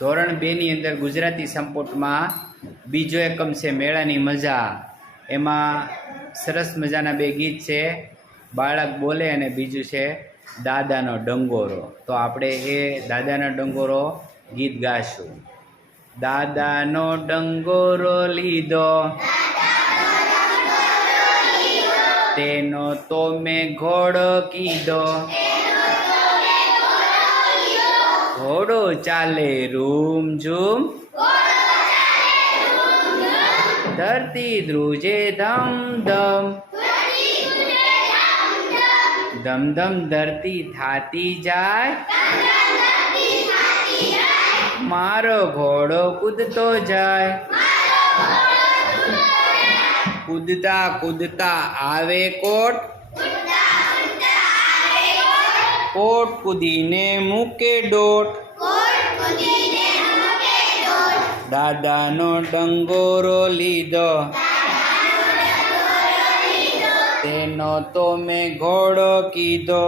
ધોરણ 2 ની અંદર ગુજરાતી સંપુટમાં બીજો એકમ છે મેળાની મજા. એમાં સરસ મજાના બે ગીત છે, બાળક બોલે અને બીજું છે દાદાનો ડંગોરો. તો આપણે એ દાદાનો ડંગોરો ગીત ગાશું. દાદાનો ડંગોરો લીધો, તેનો તો મેં ઘોડો કીધો, ઘોડો ચાલે રૂમ ઝૂમ, ધરતી ધ્રુજે ધમ ધમ, ધમ ધમ ધરતી થાતી જાય, મારો ઘોડો કૂદતો જાય. કૂદતા કૂદતા આવે કોટ, કોટ કૂદીને મૂકે ડોટ, દાદાનો ડંગોરો લીધો, તેનો તો મેં ઘોડો કીધો,